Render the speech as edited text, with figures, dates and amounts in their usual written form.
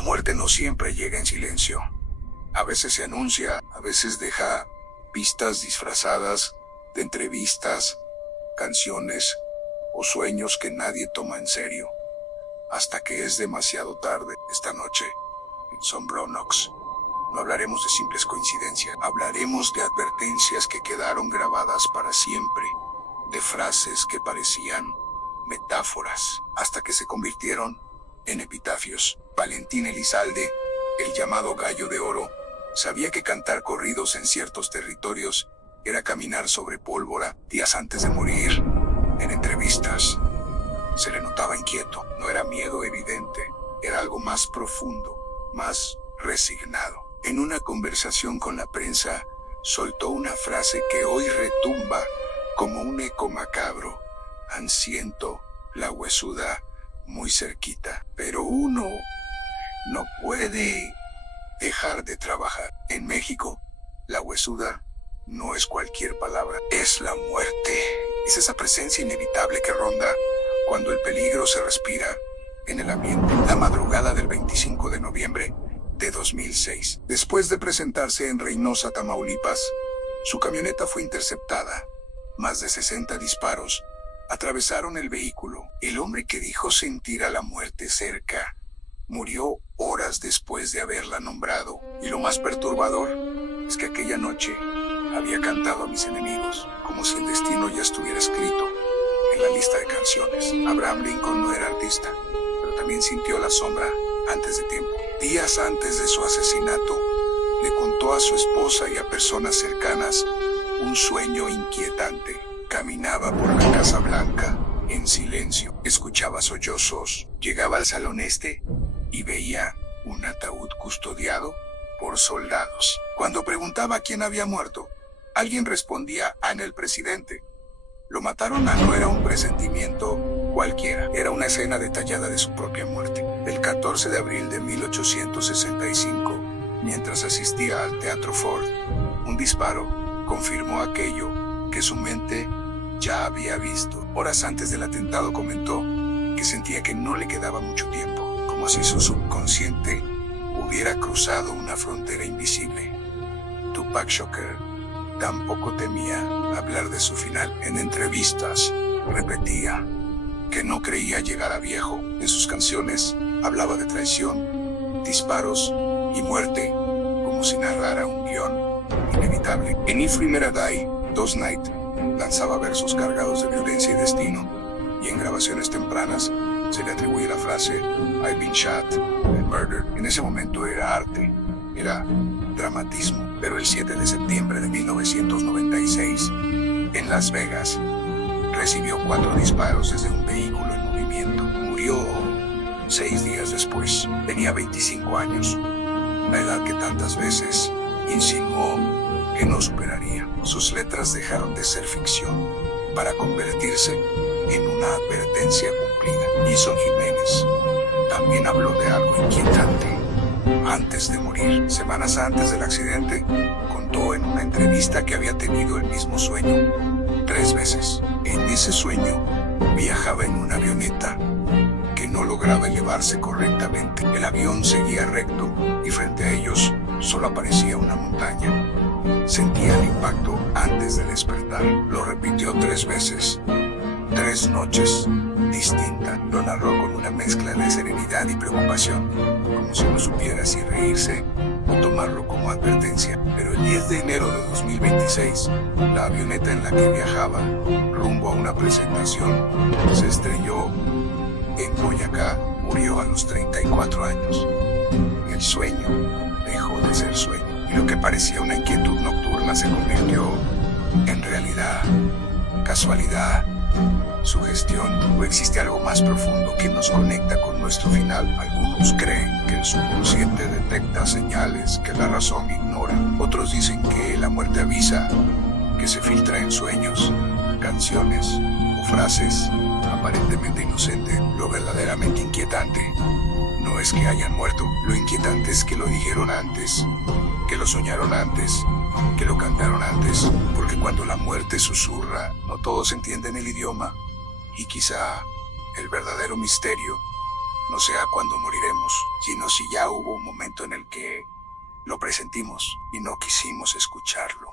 La muerte no siempre llega en silencio. A veces se anuncia, a veces deja pistas disfrazadas de entrevistas, canciones o sueños que nadie toma en serio. Hasta que es demasiado tarde. Esta noche, en Sombronox, no hablaremos de simples coincidencias. Hablaremos de advertencias que quedaron grabadas para siempre, de frases que parecían metáforas, hasta que se convirtieron en epitafios. Valentín Elizalde, el llamado Gallo de Oro, sabía que cantar corridos en ciertos territorios era caminar sobre pólvora. Días antes de morir, en entrevistas, se le notaba inquieto. No era miedo evidente, era algo más profundo, más resignado. En una conversación con la prensa, soltó una frase que hoy retumba como un eco macabro. Siento la huesuda muy cerquita, pero uno no puede dejar de trabajar. En México, la huesuda no es cualquier palabra, es la muerte. Es esa presencia inevitable que ronda cuando el peligro se respira en el ambiente. La madrugada del 25 de noviembre de 2006, después de presentarse en Reynosa, Tamaulipas, su camioneta fue interceptada. Más de 60 disparos atravesaron el vehículo. El hombre que dijo sentir a la muerte cerca murió horas después de haberla nombrado. Y lo más perturbador es que aquella noche había cantado a mis enemigos, como si el destino ya estuviera escrito en la lista de canciones. Abraham Lincoln no era artista, pero también sintió la sombra antes de tiempo. Días antes de su asesinato, le contó a su esposa y a personas cercanas un sueño inquietante. Caminaba por la Casa Blanca en silencio, escuchaba sollozos, llegaba al salón este y veía un ataúd custodiado por soldados. Cuando preguntaba quién había muerto, alguien respondía: Ana, el presidente. Lo mataron. No era un presentimiento cualquiera, era una escena detallada de su propia muerte. El 14 de abril de 1865, mientras asistía al Teatro Ford, un disparo confirmó aquello que su mente ya había visto. Horas antes del atentado comentó que sentía que no le quedaba mucho tiempo, como si su subconsciente hubiera cruzado una frontera invisible. Tupac Shakur tampoco temía hablar de su final. En entrevistas, repetía que no creía llegar a viejo. En sus canciones hablaba de traición, disparos y muerte, como si narrara un guión inevitable. En If Primera Die, Dos Night, lanzaba versos cargados de violencia y destino, y en grabaciones tempranas se le atribuye la frase I've been shot and murdered. En ese momento era arte, era dramatismo. Pero el 7 de septiembre de 1996, en Las Vegas, recibió 4 disparos desde un vehículo en movimiento. Murió 6 días después. Tenía 25 años, la edad que tantas veces insinuó que no superaría. Sus letras dejaron de ser ficción para convertirse en una advertencia cumplida. Jason Jiménez también habló de algo inquietante antes de morir. Semanas antes del accidente, contó en una entrevista que había tenido el mismo sueño 3 veces. En ese sueño, viajaba en una avioneta que no lograba elevarse correctamente. El avión seguía recto y frente a ellos solo aparecía una montaña. Sentía el impacto antes de despertar. Lo repitió 3 veces, 3 noches distintas. Lo narró con una mezcla de serenidad y preocupación, como si no supiera si reírse o tomarlo como advertencia. Pero el 10 de enero de 2026, la avioneta en la que viajaba rumbo a una presentación se estrelló en Boyacá. Murió a los 34 años. El sueño dejó de ser sueño, y lo que parecía una inquietud nocturna se convirtió en realidad. Casualidad, sugestión, o existe algo más profundo que nos conecta con nuestro final. Algunos creen que el subconsciente detecta señales que la razón ignora. Otros dicen que la muerte avisa, que se filtra en sueños, canciones o frases aparentemente inocentes. Lo verdaderamente inquietante no es que hayan muerto. Lo inquietante es que lo dijeron antes, que lo soñaron antes, que lo cantaron antes. Porque cuando la muerte susurra, no todos entienden el idioma. Y quizá el verdadero misterio no sea cuándo moriremos, sino si ya hubo un momento en el que lo presentimos y no quisimos escucharlo.